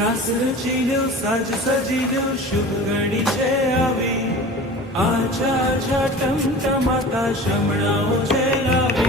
રાસ રચી લ્યો સાજ સજી લ્યો શુભ ઘડી છે આવી આછા આછા ટમટમાતા શમણાઓ છે લાવી